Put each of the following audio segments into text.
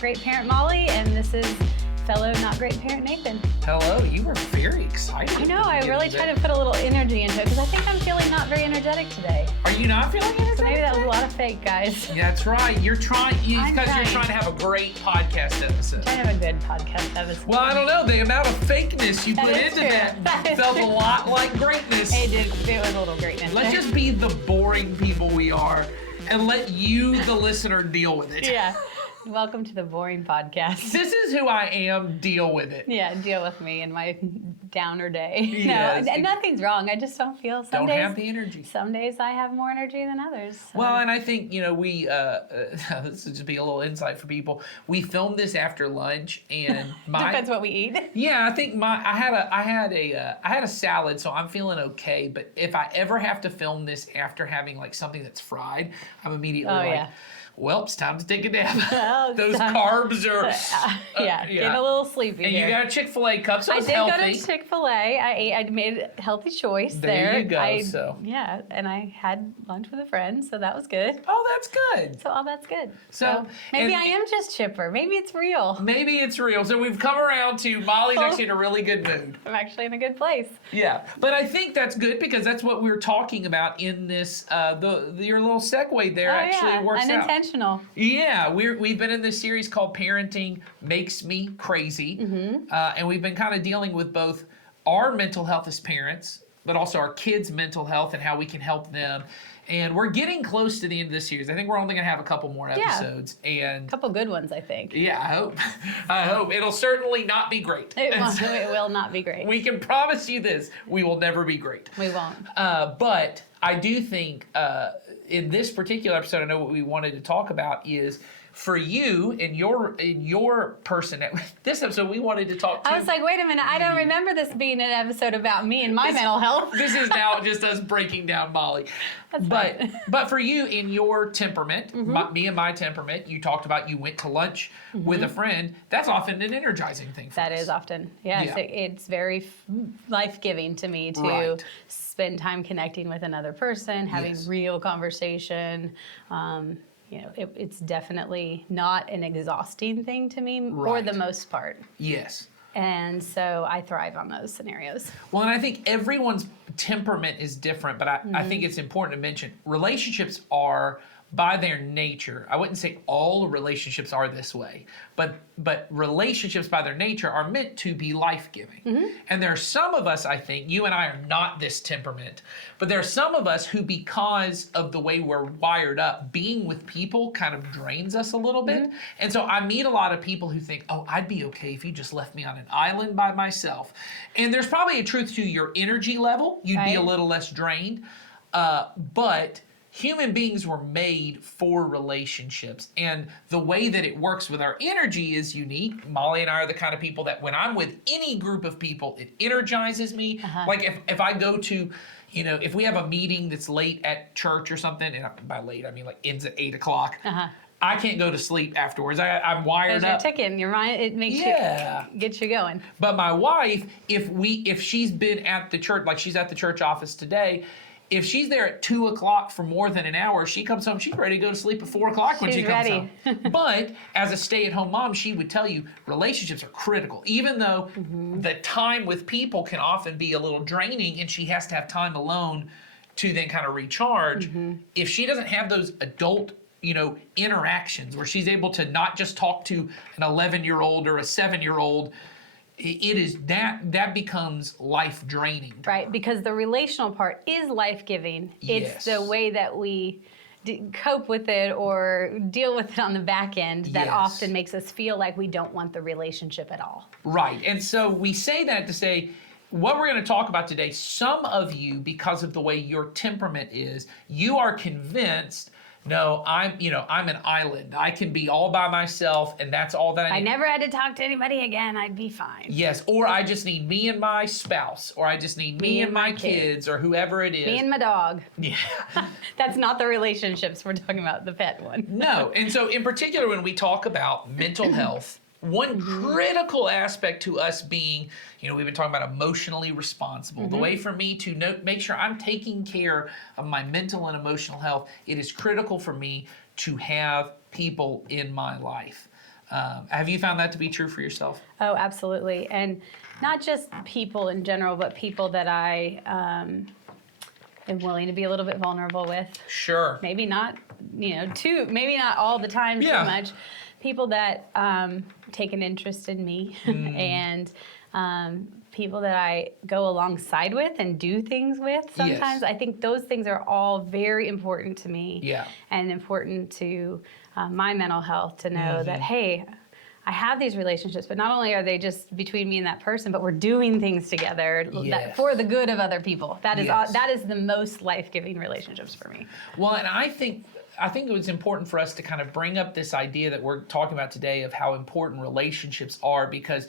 Not Great Parent Molly, and this is fellow Not Great Parent Nathan. Hello, you were very excited. I know, I really try to put a little energy into it because I think I'm feeling not very energetic today. Are you not feeling energetic? So maybe that was a lot of fake, guys. Yeah, that's right. You're trying, because you're trying to have a great podcast episode. I have a good podcast episode. Well, I don't know. The amount of fakeness you put into true. that felt a lot like greatness. It was a little greatness. Let's just be the boring people we are and let you, the listener, deal with it. Yeah. Welcome to the boring podcast. This is who I am. Deal with it. Yeah, deal with me and my downer day. Yes. No, nothing's wrong. I just don't feel. Don't have the energy. Some days I have more energy than others. So. Well, and I think, we, this will just be a little insight for people. We filmed this after lunch, and depends what we eat. Yeah, I think I had a salad, so I'm feeling okay. But if I ever have to film this after having like something that's fried, I'm immediately well, it's time to take a nap. Well, Those carbs are... getting a little sleepy and here. You got a Chick-fil-A cup, so it's healthy. healthy. I did go to Chick-fil-A. I made a healthy choice there. There you go, Yeah, and I had lunch with a friend, so that was good. Oh, that's good. So all that's good. So maybe I am just chipper. Maybe it's real. Maybe it's real. So we've come around to Molly's actually in a really good mood. I'm actually in a good place. Yeah, but I think that's good because that's what we're talking about in this, your little segue there works out. Unintentional. Yeah, we've been in this series called Parenting Makes Me Crazy, and we've been kind of dealing with both our mental health as parents, but also our kids' mental health and how we can help them. And we're getting close to the end of this series. I think we're only going to have a couple more episodes. And a couple good ones, I think. Yeah, I hope. It'll certainly not be great. It will not be great. We can promise you this. We will never be great. We won't. But I do think in this particular episode, I know what we wanted to talk about is for you in your person. This episode, we wanted to talk to. I was like, wait a minute, I don't remember this being an episode about me and my mental health. This is now just us breaking down Molly. But for you in your temperament, me and my temperament, you talked about you went to lunch with a friend. That's often an energizing thing for us. That is often. Yes, yeah. It's very life-giving to me to spend time connecting with another person, having real conversation. It's definitely not an exhausting thing to me for the most part. Yes. And so I thrive on those scenarios. Well, and I think everyone's temperament is different, but I think it's important to mention relationships are, by their nature, I wouldn't say all relationships are this way, but relationships by their nature are meant to be life-giving. And there are some of us, I think, you and I are not this temperament, but there are some of us who, because of the way we're wired up, being with people kind of drains us a little bit. And so I meet a lot of people who think, oh, I'd be okay if you just left me on an island by myself. And there's probably a truth to your energy level. You'd be a little less drained, but human beings were made for relationships, and the way that it works with our energy is unique. Molly and I are the kind of people that when I'm with any group of people, it energizes me. Like if I go to, if we have a meeting that's late at church or something, and by late I mean like ends at 8 o'clock, I can't go to sleep afterwards. I'm wired up. You're ticking. Your mind, it makes you get you going. But my wife, if she's been at the church, like she's at the church office today, if she's there at 2 o'clock for more than an hour, she comes home, she's ready to go to sleep at 4 o'clock when she comes home. But as a stay-at-home mom, she would tell you relationships are critical. Even though the time with people can often be a little draining and she has to have time alone to then kind of recharge, if she doesn't have those adult interactions where she's able to not just talk to an 11-year-old or a 7-year-old, it is that becomes life draining. Right, because the relational part is life giving. It's the way that we cope with it or deal with it on the back end that often makes us feel like we don't want the relationship at all. Right, and so we say that to say, what we're going to talk about today, some of you, because of the way your temperament is, you are convinced, no, I'm an island. I can be all by myself, and that's all that I need. I never had to talk to anybody again. I'd be fine. Yes, or I just need me and my spouse, or I just need me and my kids, or whoever it is. Me and my dog. Yeah. That's not the relationships we're talking about, the pet one. No, and so in particular, when we talk about mental health, one critical aspect to us being, we've been talking about emotionally responsible. The way for me to make sure I'm taking care of my mental and emotional health, it is critical for me to have people in my life. Have you found that to be true for yourself? Oh, absolutely. And not just people in general, but people that I am willing to be a little bit vulnerable with. Sure. Maybe not, maybe not all the time Yeah. too much. People that take an interest in me and people that I go alongside with and do things with sometimes. Yes. I think those things are all very important to me. Yeah. And important to my mental health to know that, hey, I have these relationships, but not only are they just between me and that person, but we're doing things together Yes. for the good of other people. That is Yes. that is the most life-giving relationships for me. Well, and I think it was important for us to kind of bring up this idea that we're talking about today of how important relationships are, because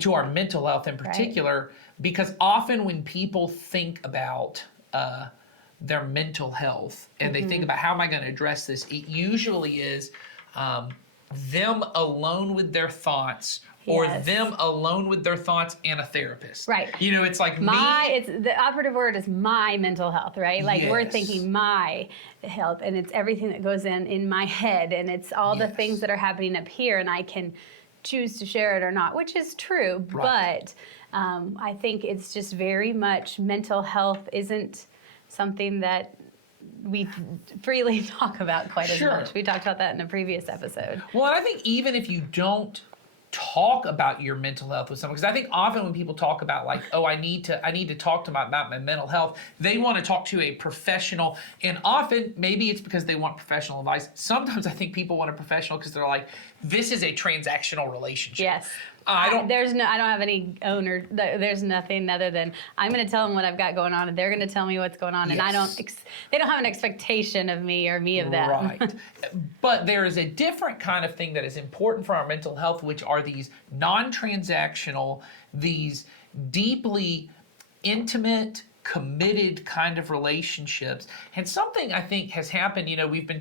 to our mental health in particular, because often when people think about their mental health and they think about how am I going to address this, it usually is them alone with their thoughts, or Yes. them alone with their thoughts and a therapist. Right. It's like It's the operative word is my mental health, right? Like we're Yes. thinking my health, and it's everything that goes in my head, and it's all the Yes. things that are happening up here, and I can choose to share it or not, which is true. Right. But I think it's just very much mental health isn't something that we freely talk about quite as Sure. much. We talked about that in a previous episode. Well, and I think even if you don't talk about your mental health with someone, because I think often when people talk about like, oh, I need to talk about my mental health, they want to talk to a professional, and often maybe it's because they want professional advice. Sometimes I think people want a professional because they're like, this is a transactional relationship. Yes. I don't have any owner. There's nothing other than I'm going to tell them what I've got going on, and they're going to tell me what's going on, and Yes. they don't have an expectation of me or me of them. Right. But there is a different kind of thing that is important for our mental health, which are these non-transactional, these deeply intimate, committed kind of relationships. And something I think has happened,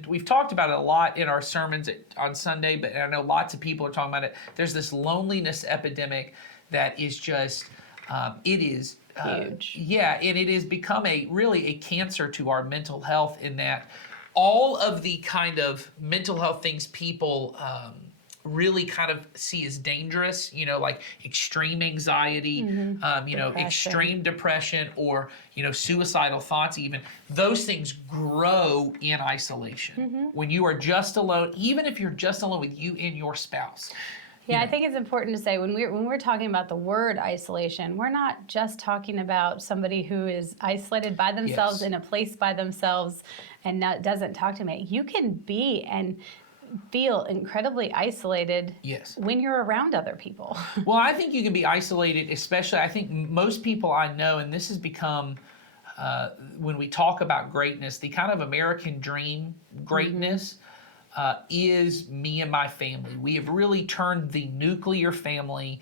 we've talked about it a lot in our sermons on Sunday, but I know lots of people are talking about it. There's this loneliness epidemic that is just, it is Huge. Yeah, and it has become really a cancer to our mental health, in that all of the kind of mental health things people really kind of see as dangerous, like extreme anxiety, Depression. extreme depression, or, suicidal thoughts even. Those things grow in isolation. When you are just alone, even if you're just alone with you and your spouse. Yeah, I think it's important to say when we're talking about the word isolation, we're not just talking about somebody who is isolated by themselves Yes. in a place by themselves and doesn't talk to me. You can be and feel incredibly isolated Yes. when you're around other people. Well, I think you can be isolated, especially, I think most people I know, and this has become, when we talk about greatness, the kind of American dream greatness is me and my family. We have really turned the nuclear family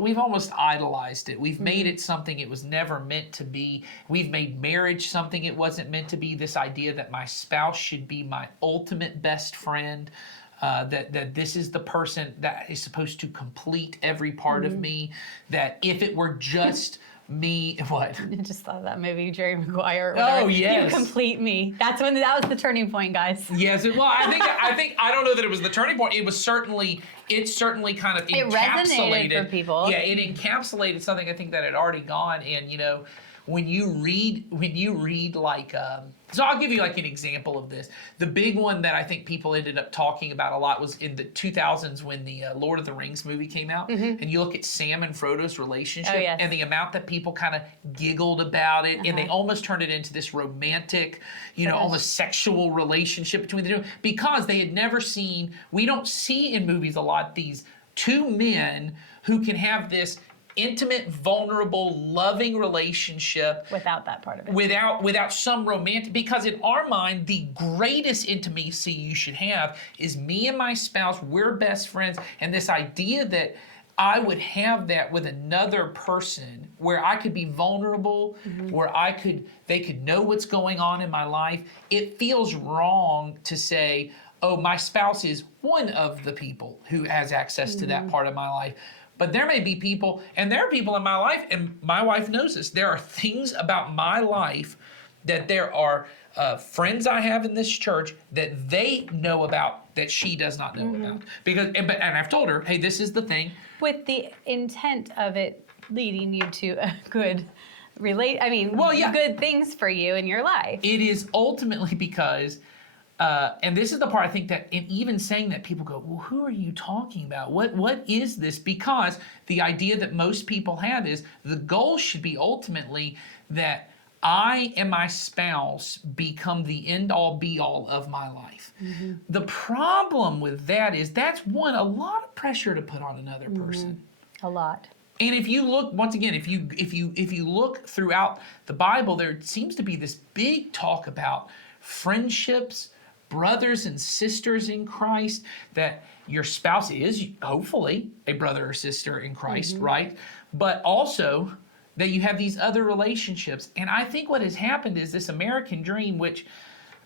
we've almost idolized it. We've made it something it was never meant to be. We've made marriage something it wasn't meant to be. This idea that my spouse should be my ultimate best friend, that this is the person that is supposed to complete every part of me, that if it were just me, what? I just thought of that movie, Jerry Maguire. Oh, yes. You complete me. That was the turning point, guys. Yes, well, I think I don't know that it was the turning point. It certainly kind of It encapsulated resonated for people. Yeah, it encapsulated something I think that had already gone. And when you read like, so I'll give you like an example of this. The big one that I think people ended up talking about a lot was in the 2000s when the Lord of the Rings movie came out, and you look at Sam and Frodo's relationship, Oh, yes. and the amount that people kind of giggled about it, and they almost turned it into this romantic, almost sexual relationship between the two, because they had never seen. We don't see in movies a lot these two men who can have this intimate, vulnerable, loving relationship Without that part of it. without some romantic, because in our mind the greatest intimacy you should have is me and my spouse, we're best friends, and this idea that I would have that with another person where I could be vulnerable, where they could know what's going on in my life. It feels wrong to say, oh, my spouse is one of the people who has access to that part of my life. But there may be people, and there are people in my life, and my wife knows this, there are things about my life that there are friends I have in this church that they know about that she does not know about. And I've told her, hey, this is the thing. With the intent of it leading you to a good good things for you in your life. It is ultimately because, and this is the part I think that in even saying that, people go, well, who are you talking about? What is this? Because the idea that most people have is the goal should be ultimately that I and my spouse become the end all be all of my life. The problem with that is that's a lot of pressure to put on another person. A lot. And if you look, once again, if you look throughout the Bible, there seems to be this big talk about friendships, brothers and sisters in Christ, that your spouse is hopefully a brother or sister in Christ, right? But also that you have these other relationships. And I think what has happened is this American dream, which,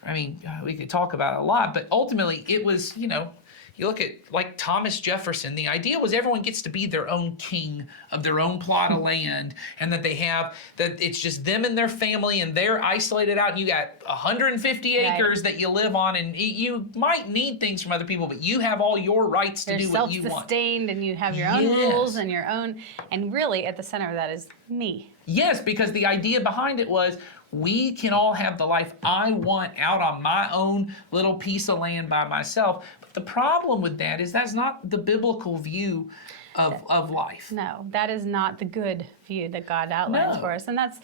I mean, we could talk about it a lot, but ultimately it was, you look at like Thomas Jefferson, the idea was everyone gets to be their own king of their own plot of land, and that that it's just them and their family, and they're isolated out, and you got 150 acres that you live on, and you might need things from other people, but you have all your rights to do what you want. Self-sustained, and you have your own rules and your own, and really at the center of that is me. Yes, because the idea behind it was, we can all have the life I want out on my own little piece of land by myself. But the problem with that is that's not the biblical view of life. No, that is not the good view that God outlines for us. And that's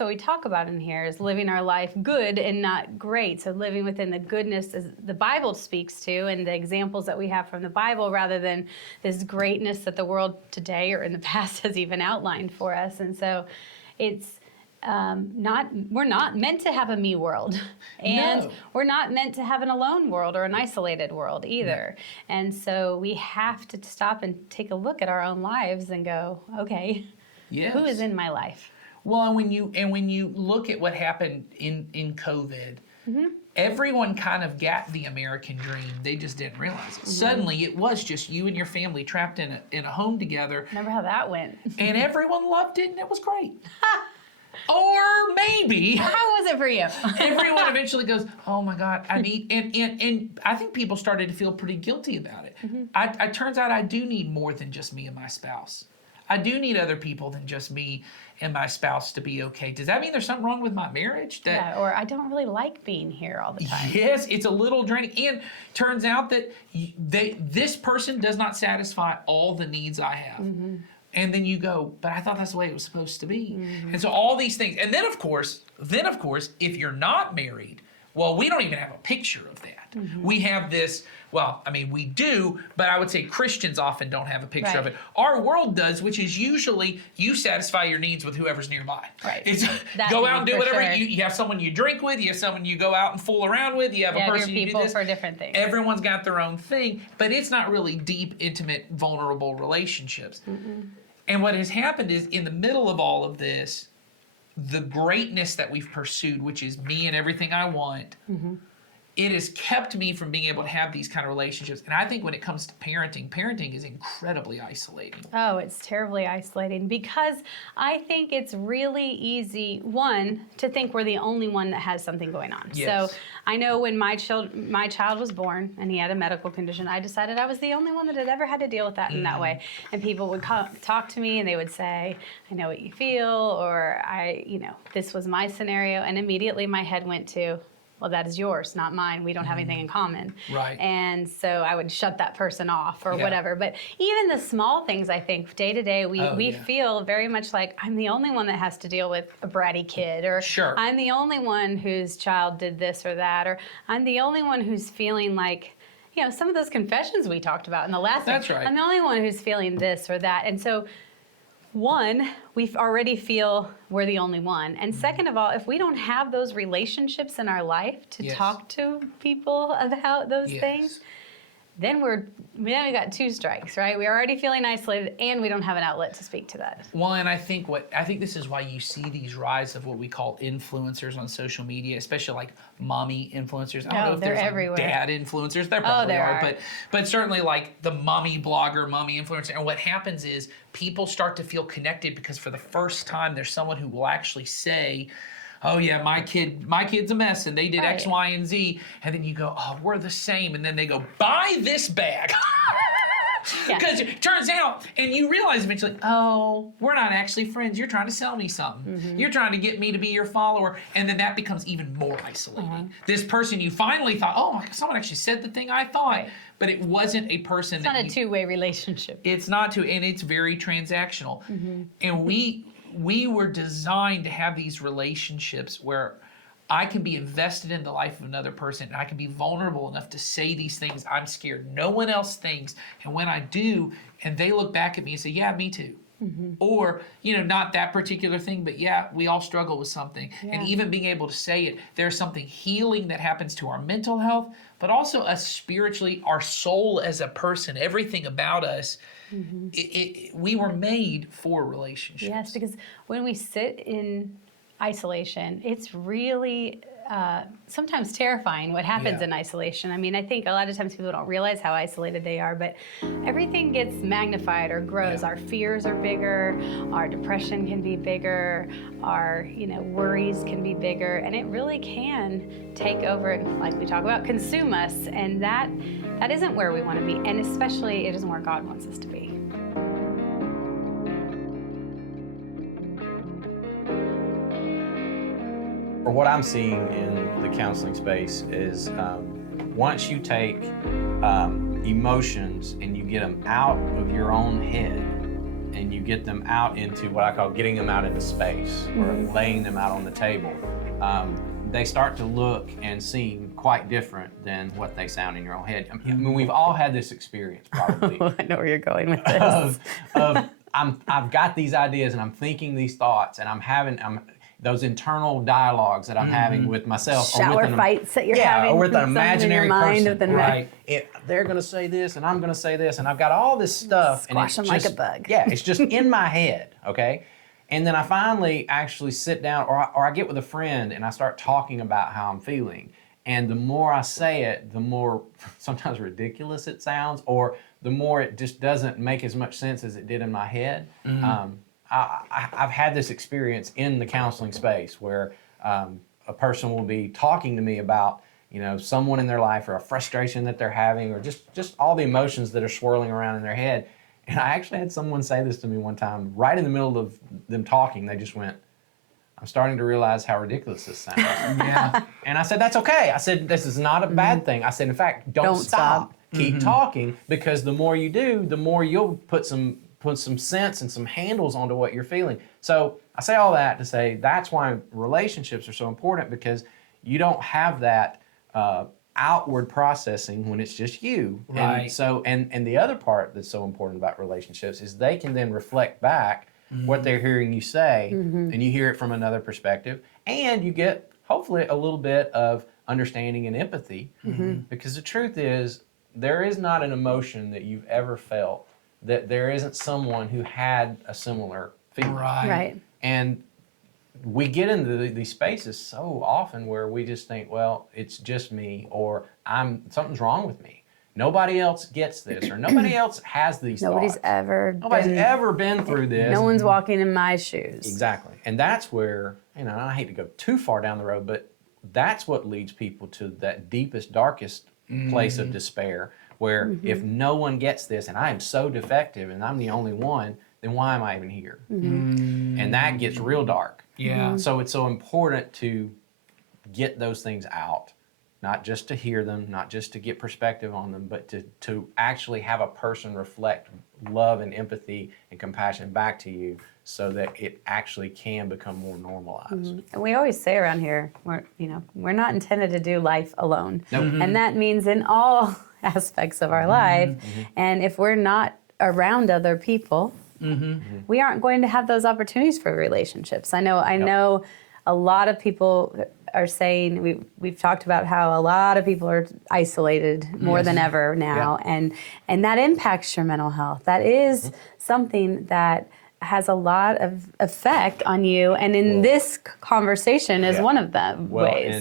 what we talk about in here, is living our life good and not great. So living within the goodness as the Bible speaks to, and the examples that we have from the Bible, rather than this greatness that the world today or in the past has even outlined for us. And so it's we're not meant to have a me world, and we're not meant to have an alone world or an isolated world either. And so we have to stop and take a look at our own lives and go, okay, who is in my life? Well, and when you look at what happened in COVID, everyone kind of got the American dream. They just didn't realize it. Suddenly, it was just you and your family trapped in a home together. Remember how that went? And everyone loved it, and it was great. Or maybe. How was it for you? Everyone eventually goes, oh my God, I need, and I think people started to feel pretty guilty about it. It turns out I do need more than just me and my spouse. I do need other people than just me and my spouse to be okay. Does that mean there's something wrong with my marriage? Or I don't really like being here all the time. Yes, it's a little draining. And turns out that this person does not satisfy all the needs I have. And then you go, but I thought that's the way it was supposed to be. And so all these things. And then of course, if you're not married, well, we don't even have a picture of that. We have this, well, I mean, we do, but I would say Christians often don't have a picture of it. Our world does, which is usually you satisfy your needs with whoever's nearby. It's go out and do whatever. You have someone you drink with, you have someone you go out and fool around with, you have a person you do this. For different things. Everyone's got their own thing, but it's not really deep, intimate, vulnerable relationships. And what has happened is, in the middle of all of this, the greatness that we've pursued, which is me and everything I want, it has kept me from being able to have these kind of relationships. And I think when it comes to parenting is incredibly isolating. Oh, it's terribly isolating, because I think it's really easy, one, to think we're the only one that has something going on. So I know when my child was born and he had a medical condition, I decided I was the only one that had ever had to deal with that in that way. And people would talk to me and they would say, I know what you feel, or this was my scenario. And immediately my head went to, well, that is yours, not mine. We don't have anything in common. And so I would shut that person off or whatever. But even the small things, I think, day to day, we feel very much like I'm the only one that has to deal with a bratty kid, or I'm the only one whose child did this or that, or I'm the only one who's feeling like, some of those confessions we talked about in the last thing. I'm the only one who's feeling this or that. And so, one, we already feel we're the only one. And second of all, if we don't have those relationships in our life to talk to people about those things, then we got two strikes, right? We're already feeling isolated, and we don't have an outlet to speak to that. Well, and I think this is why you see these rise of what we call influencers on social media, especially like mommy influencers. I don't know if they're there's everywhere. Like dad influencers. There probably are. But certainly like the mommy blogger, mommy influencer. And what happens is people start to feel connected because for the first time there's someone who will actually say, oh yeah, my kid's a mess and they did X, Right. Y, and Z. And then you go, oh, we're the same. And then they go, buy this bag. Yeah. Because it turns out, and you realize eventually, oh, we're not actually friends. You're trying to sell me something. You're trying to get me to be your follower. And then that becomes even more isolating. This person you finally thought, oh, someone actually said the thing I thought. Right. But it wasn't a person It's that not a you- two-way relationship. It's not to, and it's very transactional. And we were designed to have these relationships where I can be invested in the life of another person and I can be vulnerable enough to say these things I'm scared no one else thinks. And when I do, and they look back at me and say, yeah, me too. Or, not that particular thing, but yeah, we all struggle with something. And Yeah. even being able to say it, there's something healing that happens to our mental health, but also us spiritually, our soul as a person, everything about us. We were made for relationships. Yes, because when we sit in isolation, it's really sometimes terrifying what happens Yeah. in isolation. I mean, I think a lot of times people don't realize how isolated they are, but everything gets magnified or grows. Yeah. Our fears are bigger, our depression can be bigger, our worries can be bigger, and it really can take over and, like we talk about, consume us. And that isn't where we want to be, and especially it isn't where God wants us to be. Or what I'm seeing in the counseling space is once you take emotions and you get them out of your own head and you get them out into what I call getting them out into space or laying them out on the table, they start to look and seem quite different than what they sound in your own head. I mean, we've all had this experience probably. I know where you're going with this. I've got these ideas and I'm thinking these thoughts and I'm those internal dialogues that I'm having with myself. or Shower with fights that you're having. or with an something in your imaginary mind person, with an- right? They're gonna say this and I'm gonna say this and I've got all this stuff. Squash and them it's like a just- bug. Yeah, it's just in my head, okay? And then I finally actually sit down or I get with a friend and I start talking about how I'm feeling. And the more I say it, the more sometimes ridiculous it sounds, or the more it just doesn't make as much sense as it did in my head. I've had this experience in the counseling space where a person will be talking to me about someone in their life or a frustration that they're having or just all the emotions that are swirling around in their head. And I actually had someone say this to me one time, right in the middle of them talking. They just went, I'm starting to realize how ridiculous this sounds. Yeah. And I said, that's okay. I said, this is not a bad thing. I said, in fact, don't stop. Keep talking, because the more you do, the more you'll put some sense and some handles onto what you're feeling. So I say all that to say that's why relationships are so important, because you don't have that outward processing when it's just you. Right. And so, and the other part that's so important about relationships is they can then reflect back what they're hearing you say, and you hear it from another perspective, and you get hopefully a little bit of understanding and empathy, because the truth is there is not an emotion that you've ever felt that there isn't someone who had a similar feeling. Right. And we get into these spaces so often where we just think, well, it's just me, or something's wrong with me. Nobody else gets this, or nobody else has these Nobody's thoughts. ever ever been through this. No one's walking in my shoes. Exactly. And that's where, I hate to go too far down the road, but that's what leads people to that deepest, darkest place of despair, where if no one gets this and I am so defective and I'm the only one, then why am I even here? And that gets real dark. Yeah. So it's so important to get those things out, not just to hear them, not just to get perspective on them, but to actually have a person reflect love and empathy and compassion back to you, so that it actually can become more normalized. And we always say around here, we're not intended to do life alone. Nope. And that means in all aspects of our life. And if we're not around other people, we aren't going to have those opportunities for relationships. I know a lot of people are saying, we've talked about how a lot of people are isolated more than ever now, and that impacts your mental health. That is something that has a lot of effect on you, and in this conversation is one of them ways.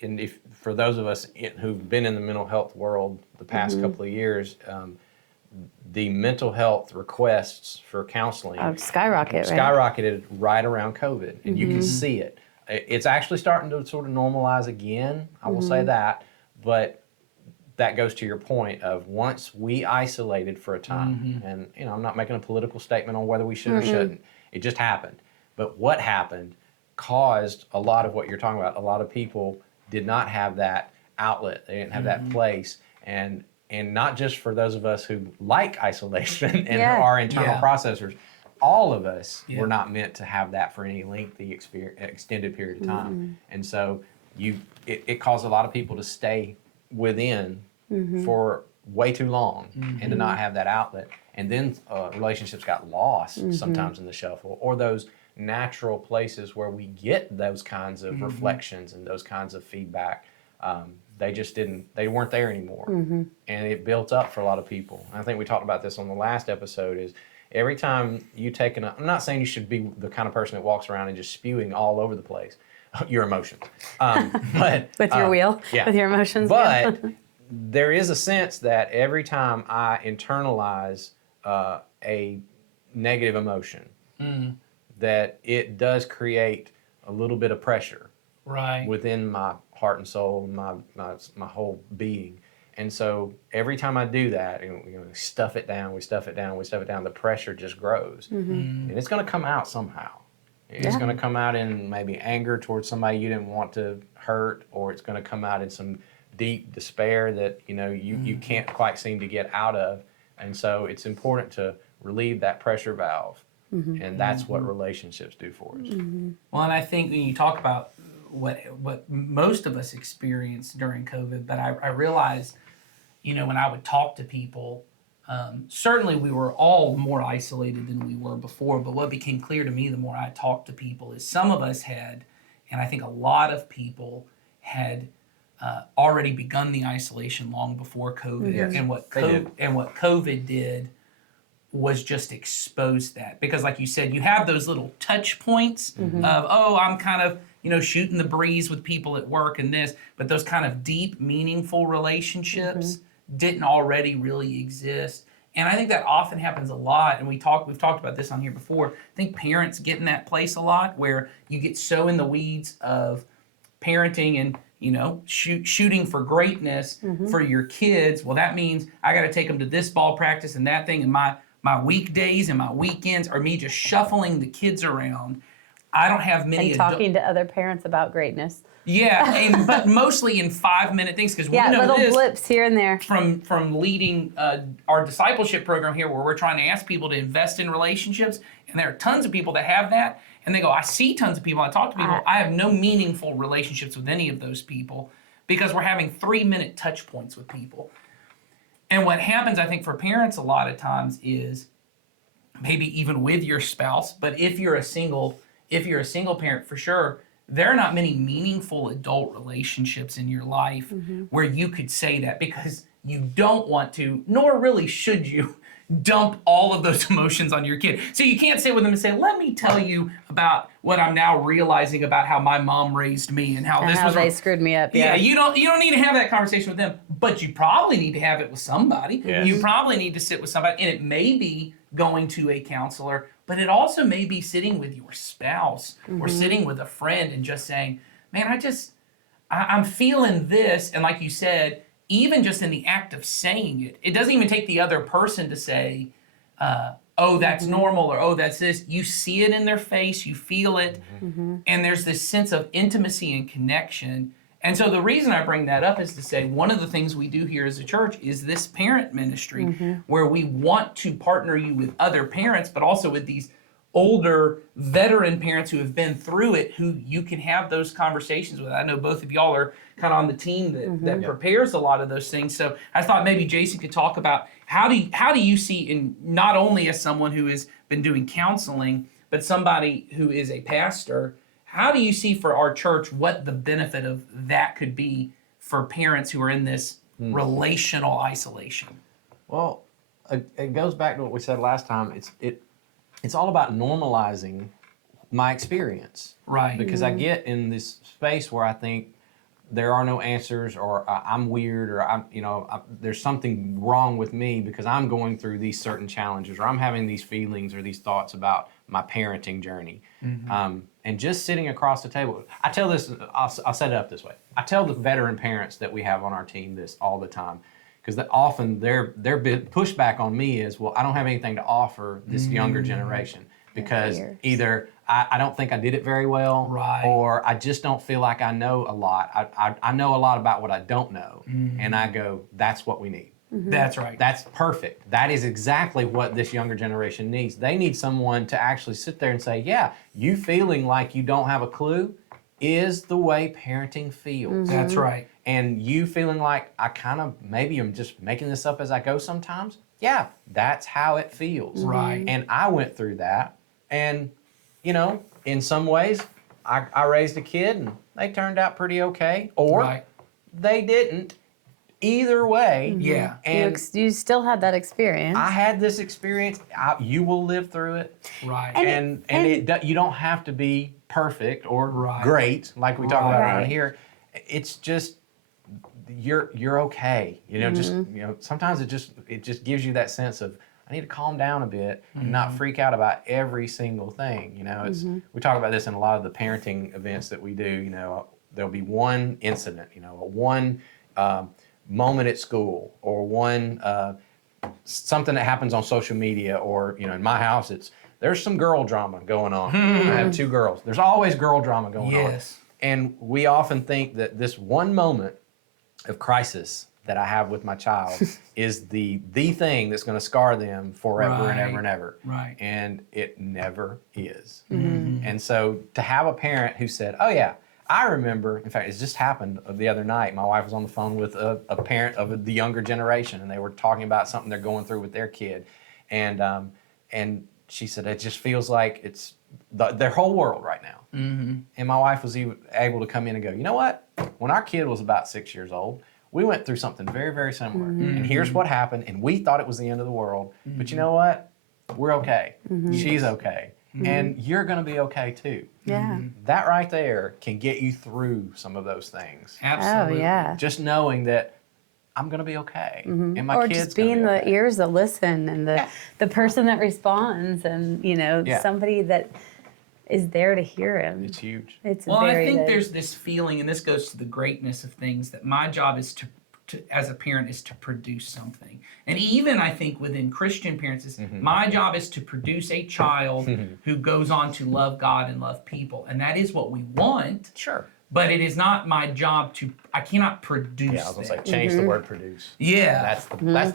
And if for those of us who've been in the mental health world the past couple of years, the mental health requests for counseling Skyrocket, right? skyrocketed right around COVID, and you can see it. It's actually starting to sort of normalize again. I will say that, but that goes to your point of once we isolated for a time, and I'm not making a political statement on whether we should or shouldn't. It just happened. But what happened caused a lot of what you're talking about. A lot of people did not have that outlet. They didn't have that place, and not just for those of us who like isolation and Yeah. who are internal Yeah. processors. All of us were not meant to have that for any lengthy extended period of time, and so it caused a lot of people to stay within for way too long and to not have that outlet, and then relationships got lost sometimes in the shuffle, or those natural places where we get those kinds of reflections and those kinds of feedback. They weren't there anymore, and it built up for a lot of people. And I think we talked about this on the last episode. Is every time you take I'm not saying you should be the kind of person that walks around and just spewing all over the place your emotions, but With your wheel, yeah. with your emotions. But there is a sense that every time I internalize a negative emotion, that it does create a little bit of pressure Right. within my heart and soul, my whole being. And so every time I do that, we stuff it down, the pressure just grows. And it's going to come out somehow. It's going to come out in maybe anger towards somebody you didn't want to hurt, or it's going to come out in some deep despair that you can't quite seem to get out of. And so it's important to relieve that pressure valve. And that's what relationships do for us. Well, and I think when you talk about what most of us experienced during COVID, but I realized, when I would talk to people, certainly we were all more isolated than we were before, but what became clear to me the more I talked to people is some of us had, and I think a lot of people had already begun the isolation long before COVID. Yes, and what they did. what COVID did was just expose that, because like you said, you have those little touch points of, I'm kind of shooting the breeze with people at work and this, but those kind of deep, meaningful relationships didn't already really exist. And I think that often happens a lot, and we've talked about this on here before. I think parents get in that place a lot where you get so in the weeds of parenting and shooting for greatness for your kids. Well, that means I got to take them to this ball practice and that thing, and my weekdays and my weekends are me just shuffling the kids around. I don't have many And talking to other parents about greatness. Yeah, but mostly in 5-minute things, because we know little this blips here and there. from leading our discipleship program here, where we're trying to ask people to invest in relationships, and there are tons of people that have that, and they go, I see tons of people, I talk to people, I have no meaningful relationships with any of those people, because we're having 3-minute touch points with people. And what happens, I think, for parents a lot of times is, maybe even with your spouse, but if you're a single parent, for sure, there are not many meaningful adult relationships in your life where you could say that, because you don't want to, nor really should you, dump all of those emotions on your kid. So you can't sit with them and say, let me tell you about what I'm now realizing about how my mom raised me and how And this how was they screwed me up. yeah, you don't need to have that conversation with them, but you probably need to have it with somebody. Yes. You probably need to sit with somebody, and it may be going to a counselor, but it also may be sitting with your spouse or sitting with a friend and just saying, man, I'm feeling this. And like you said, even just in the act of saying it, it doesn't even take the other person to say, oh, that's normal, or oh, that's this. You see it in their face, you feel it, and there's this sense of intimacy and connection. And so the reason I bring that up is to say, one of the things we do here as a church is this parent ministry, where we want to partner you with other parents, but also with these older veteran parents who have been through it, who you can have those conversations with. I know both of y'all are kind of on the team that prepares a lot of those things. So I thought maybe Jason could talk about how do you see, in not only as someone who has been doing counseling, but somebody who is a pastor, how do you see for our church what the benefit of that could be for parents who are in this relational isolation? Well, it goes back to what we said last time. It's all about normalizing my experience. Right. Because I get in this space where I think there are no answers, or I'm weird, or there's something wrong with me because I'm going through these certain challenges, or I'm having these feelings or these thoughts about my parenting journey. And just sitting across the table, I tell this, I'll set it up this way. I tell the veteran parents that we have on our team this all the time, because often their big pushback on me is, well, I don't have anything to offer this younger generation, because either I don't think I did it very well, right, or I just don't feel like I know a lot. I know a lot about what I don't know, and I go, that's what we need. That's right. That's perfect. That is exactly what this younger generation needs. They need someone to actually sit there and say, yeah, you feeling like you don't have a clue is the way parenting feels. That's right. And you feeling like I kind of, maybe I'm just making this up as I go sometimes. Yeah, that's how it feels. Right. And I went through that. And, in some ways, I raised a kid and they turned out pretty okay. Or they didn't. Either way. Yeah. And you still had that experience. I had this experience. You will live through it. Right. And you don't have to be perfect or Right. great like we talk about around Right. here. It's just you're okay. Just sometimes it just gives you that sense of, I need to calm down a bit and not freak out about every single thing. We talk about this in a lot of the parenting events that we do. There'll be one incident, one moment at school, or one something that happens on social media, or in my house there's some girl drama going on. I have 2 girls. There's always girl drama going on. Yes. And we often think that this one moment of crisis that I have with my child is the thing that's going to scar them forever and ever and ever. Right. And it never is. And so to have a parent who said, oh yeah, I remember, in fact, it just happened the other night. My wife was on the phone with a parent of the younger generation, and they were talking about something they're going through with their kid. And she said, it just feels like it's their whole world right now. And my wife was able to come in and go, you know what? When our kid was about 6 years old, we went through something very, very similar. And here's what happened, and we thought it was the end of the world. But you know what? We're okay. She's okay. And you're going to be okay too. Yeah. That right there can get you through some of those things. Absolutely. Oh, yeah. Just knowing that I'm going to be okay. And my Or kid's just being gonna be the okay. ears that listen, and the person that responds, and somebody that is there to hear him. It's huge. It's Well, very I think good. there's this feeling, and this goes to the greatness of things, that my job is to as a parent is to produce something. And even I think within Christian parents is my job is to produce a child who goes on to love God and love people. And that is what we want. Sure. But it is not my job I cannot produce Yeah, I was gonna them. say change the word produce. Yeah. That's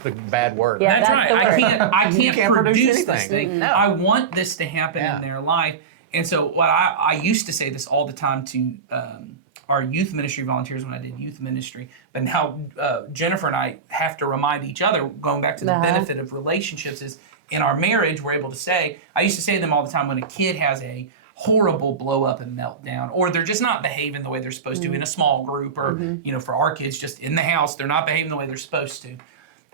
the bad word. Yeah. That's That's right. the I word. can't produce this anything. thing. No. I want this to happen Yeah. in their life. And so what I used to say this all the time to our youth ministry volunteers when I did youth ministry, but now Jennifer and I have to remind each other, going back to the benefit of relationships, is in our marriage we're able to say, I used to say to them all the time, when a kid has a horrible blow up and meltdown, or they're just not behaving the way they're supposed to in a small group, or for our kids just in the house, they're not behaving the way they're supposed to.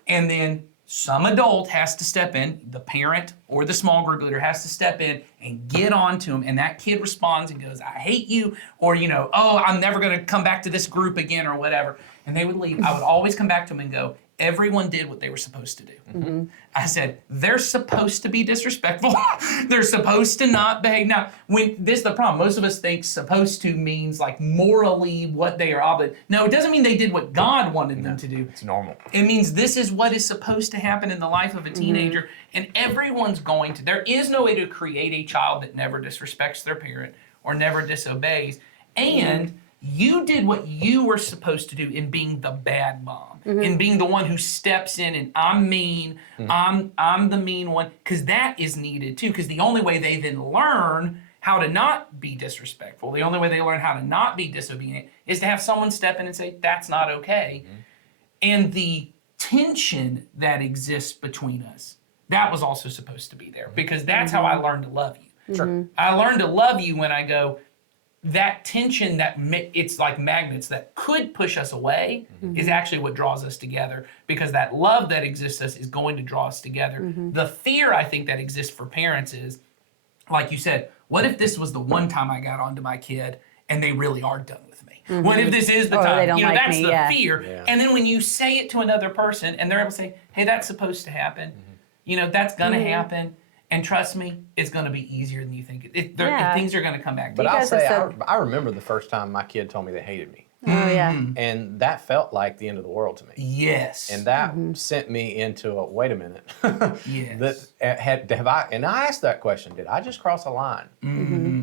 And then some adult has to step in, the parent or the small group leader has to step in and get on to them, and that kid responds and goes, I hate you, or oh, I'm never gonna come back to this group again, or whatever. And they would leave. I would always come back to them and go, everyone did what they were supposed to do. I said, they're supposed to be disrespectful. They're supposed to not behave. Now, this is the problem. Most of us think supposed to means like morally what they are obligated. No, it doesn't mean they did what God wanted them to do. It's normal. It means this is what is supposed to happen in the life of a teenager, and everyone's going to. There is no way to create a child that never disrespects their parent or never disobeys. And you did what you were supposed to do in being the bad mom, in being the one who steps in and I'm mean, I'm the mean one, because that is needed too. Because the only way they then learn how to not be disrespectful, the only way they learn how to not be disobedient, is to have someone step in and say, that's not okay. And the tension that exists between us, that was also supposed to be there, because that's how I learned to love you. Sure. I learned to love you when I go, that tension that it's like magnets that could push us away is actually what draws us together, because that love that exists us is going to draw us together. The fear I think that exists for parents is, like you said, what if this was the one time I got onto my kid and they really are done with me? What if this is the Or time? they don't like That's me, the yeah. fear. Yeah. And then when you say it to another person and they're able to say, hey, that's supposed to happen, that's gonna happen. And trust me, it's going to be easier than you think. Yeah. Things are going to come back. But to you. I'll guys have say, said- I remember the first time my kid told me they hated me. Oh yeah. And that felt like the end of the world to me. Yes. And that sent me into a, wait a minute. Yes. And I asked that question, did I just cross a line?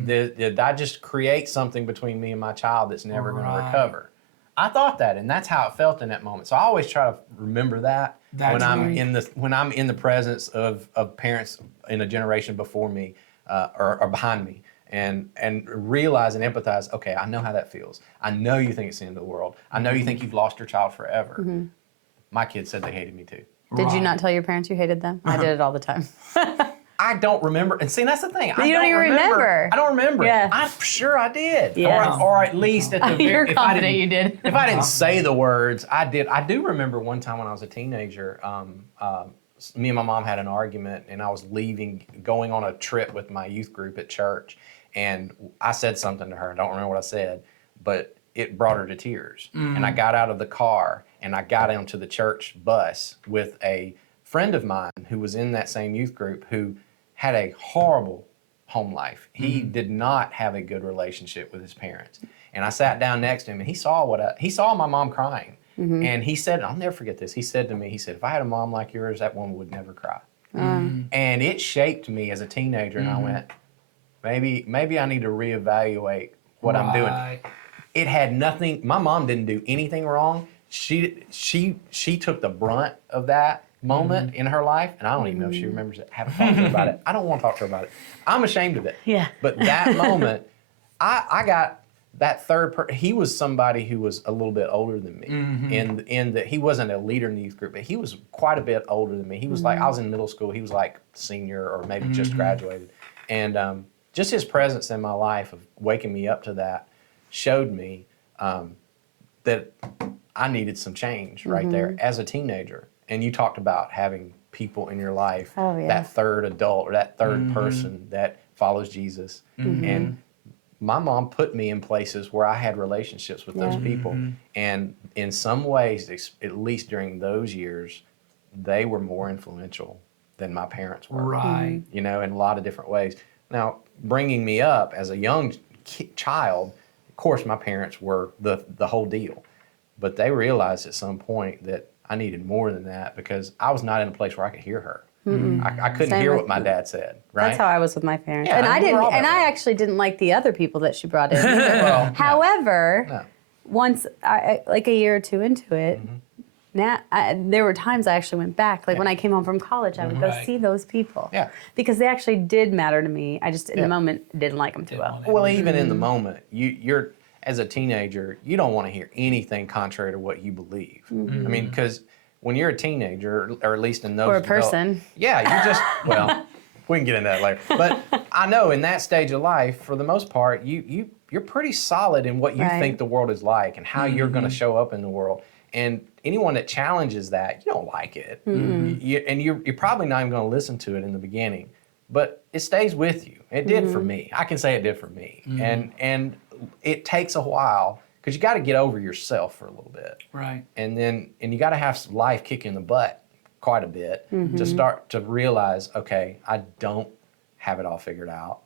Did I just create something between me and my child that's never going to Right. recover? I thought that, and that's how it felt in that moment. So I always try to remember that That's when I'm right. when I'm in the presence of parents in a generation before me or behind me, and realize and empathize. Okay, I know how that feels. I know you think it's the end of the world. I know you think you've lost your child forever. My kids said they hated me too. Did you Right. not tell your parents you hated them? I did it all the time. I don't remember, and see that's the thing. You don't even remember. I don't remember. Yeah. I'm sure I did, Yes. or at least at the You're if I confident didn't- you did. If I didn't say the words, I did. I do remember one time when I was a teenager, me and my mom had an argument, and I was going on a trip with my youth group at church, and I said something to her. I don't remember what I said, but it brought her to tears. And I got out of the car, and I got onto the church bus with a friend of mine who was in that same youth group who had a horrible home life. He did not have a good relationship with his parents. And I sat down next to him, and he saw my mom crying. And he said, I'll never forget this. He said to me, if I had a mom like yours, that woman would never cry. And it shaped me as a teenager, and I went, maybe I need to reevaluate what I'm doing. Right. It had nothing. My mom didn't do anything wrong. She took the brunt of that moment in her life, and I don't even know if she remembers it. I haven't talked to her about it. I don't want to talk to her about it. I'm ashamed of it. Yeah. But that moment, I got that he was somebody who was a little bit older than me. In that he wasn't a leader in the youth group, but he was quite a bit older than me. He was like, I was in middle school. He was like senior or maybe just graduated. And just his presence in my life of waking me up to that showed me that I needed some change right there as a teenager. And you talked about having people in your life, Oh, yeah. that third adult or that third person that follows Jesus. And my mom put me in places where I had relationships with those people. And in some ways, at least during those years, they were more influential than my parents were. Right. You know, in a lot of different ways. Now, bringing me up as a young child, of course, my parents were the whole deal. But they realized at some point that I needed more than that because I was not in a place where I could hear her. I couldn't Same hear with what my me. dad said, right? That's how I was with my parents. Yeah, and I we were didn't all that and way. I actually didn't like the other people that she brought in either. Well, no. However, No. once like a year or two into it, now there were times I actually went back. Like when I came home from college, I would go Right. see those people. Yeah. Because they actually did matter to me. I just in Yeah. the moment didn't like them too well. Well, even in the moment, you're as a teenager, you don't want to hear anything contrary to what you believe. I mean, because when you're a teenager, or at least in those Or a person. yeah, you just well, we can get into that later. But I know in that stage of life, for the most part, you're pretty solid in what you Right. think the world is like and how you're going to show up in the world. And anyone that challenges that, you don't like it, you're probably not even going to listen to it in the beginning. But it stays with you. It did for me. I can say it did for me. And it takes a while because you got to get over yourself for a little bit. Right. And you got to have some life kick you in the butt quite a bit to start to realize, okay, I don't have it all figured out.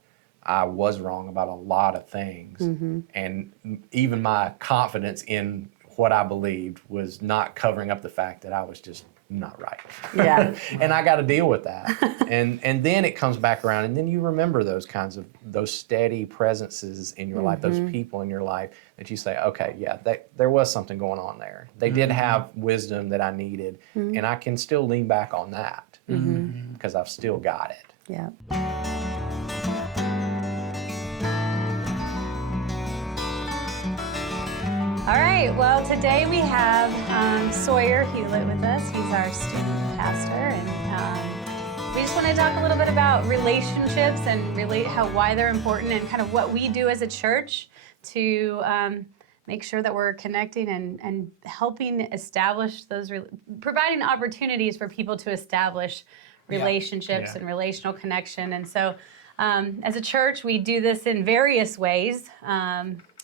I was wrong about a lot of things. And even my confidence in what I believed was not covering up the fact that I was just not right. Yeah. And I got to deal with that. and then it comes back around, and then you remember those steady presences in your life, those people in your life that you say, okay, yeah, there was something going on there. They did have wisdom that I needed, and I can still lean back on that because I've still got it. Yeah. All right, well, today we have Sawyer Hewlett with us. He's our student pastor, and we just want to talk a little bit about relationships and why they're important and kind of what we do as a church to make sure that we're connecting and helping establish those, providing opportunities for people to establish relationships Yeah. and relational connection. And so as a church, we do this in various ways.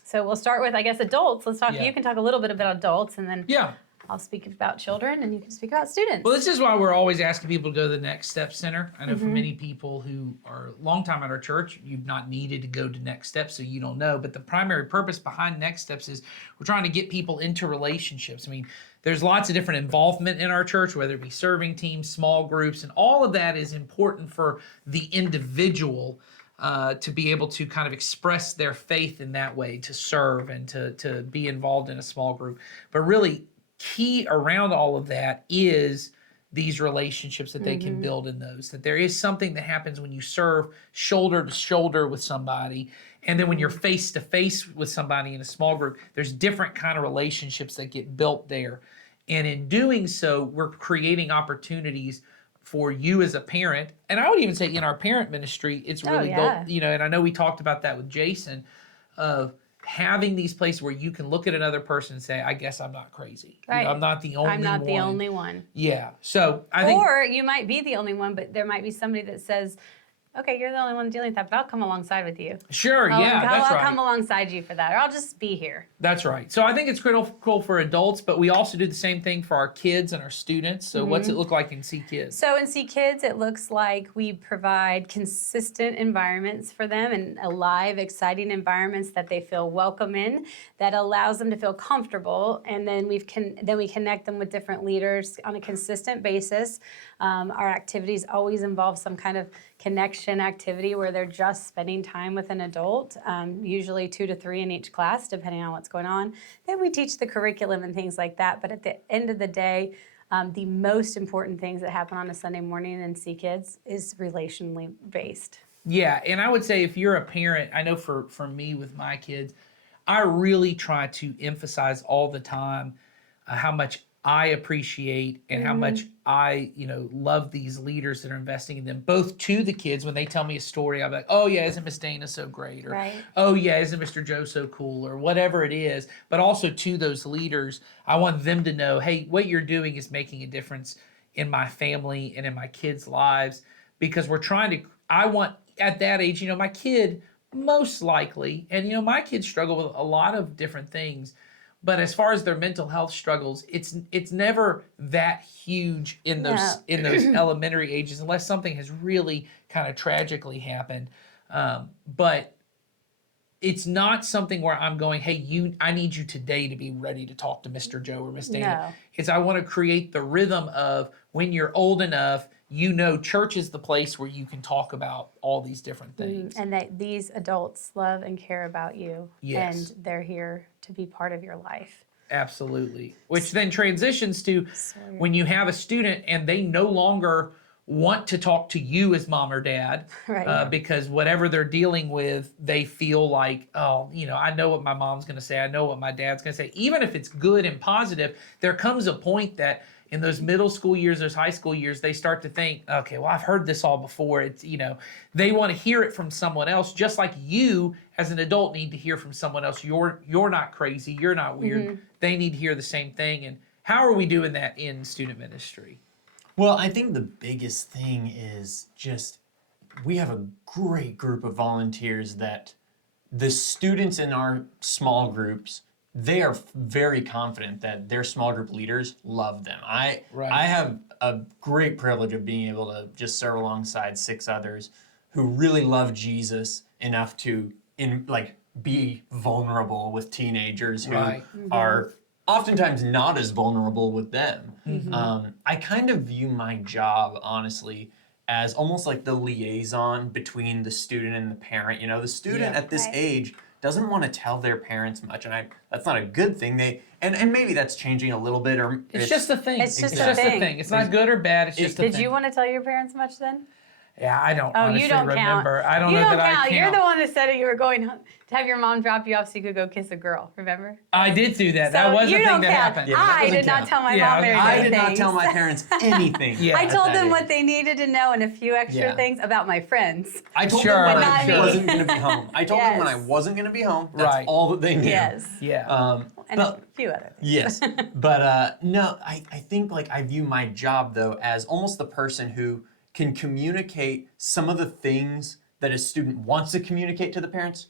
So we'll start with, I guess, adults. Let's talk. Yeah. You can talk a little bit about adults, and then Yeah. I'll speak about children and you can speak about students. Well, this is why we're always asking people to go to the Next Step Center. I know for many people who are a long time at our church, you've not needed to go to Next Steps, so you don't know. But the primary purpose behind Next Steps is we're trying to get people into relationships. I mean, there's lots of different involvement in our church, whether it be serving teams, small groups, and all of that is important for the individual to be able to kind of express their faith in that way, to serve and to be involved in a small group. But really, key around all of that is these relationships that they can build in those, that there is something that happens when you serve shoulder to shoulder with somebody, and then when you're face to face with somebody in a small group, there's different kind of relationships that get built there. And in doing so, we're creating opportunities for you as a parent. And I would even say in our parent ministry, it's really built, you know, and I know we talked about that with Jason, of having these places where you can look at another person and say, I guess I'm not crazy. Right. You know, I'm not the only one. I'm not the only one. Yeah. So I think. Or you might be the only one, but there might be somebody that says, okay, you're the only one dealing with that, but I'll come alongside with you. Sure, that's I'll right. come alongside you for that, or I'll just be here. That's right. So I think it's critical for adults, but we also do the same thing for our kids and our students. So what's it look like in See Kids? So in See Kids, it looks like we provide consistent environments for them and alive, exciting environments that they feel welcome in, that allows them to feel comfortable. And then we connect them with different leaders on a consistent basis. Our activities always involve some kind of connection activity where they're just spending time with an adult, usually 2 to 3 in each class, depending on what's going on. Then we teach the curriculum and things like that. But at the end of the day, the most important things that happen on a Sunday morning in See Kids is relationally based. Yeah, and I would say if you're a parent, I know for me with my kids, I really try to emphasize all the time how much I appreciate and how much I, love these leaders that are investing in them, both to the kids when they tell me a story. I'm like, oh yeah, isn't Miss Dana so great? Or, right. Oh yeah, isn't Mr. Joe so cool? Or whatever it is. But also to those leaders, I want them to know, hey, what you're doing is making a difference in my family and in my kids' lives, because I want at that age, my kid most likely, and my kids struggle with a lot of different things. But as far as their mental health struggles, it's never that huge in those elementary ages, unless something has really kind of tragically happened. But it's not something where I'm going, hey, I need you today to be ready to talk to Mr. Joe or Miss Dana. No. It's I want to create the rhythm of when you're old enough, church is the place where you can talk about all these different things. And that these adults love and care about you. Yes. And they're here to be part of your life. Absolutely. Which then transitions to when you have a student and they no longer want to talk to you as mom or dad, Right. Because whatever they're dealing with, they feel like, I know what my mom's going to say. I know what my dad's going to say. Even if it's good and positive, there comes a point that in those middle school years, those high school years, they start to think, okay, well, I've heard this all before. It's, they want to hear it from someone else, just like you as an adult need to hear from someone else. You're not crazy. You're not weird. They need to hear the same thing. And how are we doing that in student ministry? Well, I think the biggest thing is just we have a great group of volunteers that the students in our small groups, they are very confident that their small group leaders love them. I have a great privilege of being able to just serve alongside 6 others who really love Jesus enough to be vulnerable with teenagers who are oftentimes not as vulnerable with them. I kind of view my job, honestly, as almost like the liaison between the student and the parent. The student at this age doesn't want to tell their parents much, and that's not a good thing. And maybe that's changing a little bit, or it's just a thing. It's just a thing. It's not good or bad. It's just a thing. Did you want to tell your parents much then? Yeah, I don't honestly you don't remember. Count. I don't you know don't that count. I count. You're the one that said it. You were going to have your mom drop you off so you could go kiss a girl. Remember? I did do that. So that was the you thing don't that count. happened. Yeah, that I doesn't did not count. tell my Yeah, mom very I many did not things. tell my parents anything. Yeah. I told at them that what age. they needed to know and a few extra things about my friends. I told Sure, them when not I me. wasn't going to be home. I told them when I Yes. wasn't going to be home. That's Right. all that they knew. Yes. Yeah. And a few other things. Yes, but no, I think I view my job though as almost the person who can communicate some of the things that a student wants to communicate to the parents,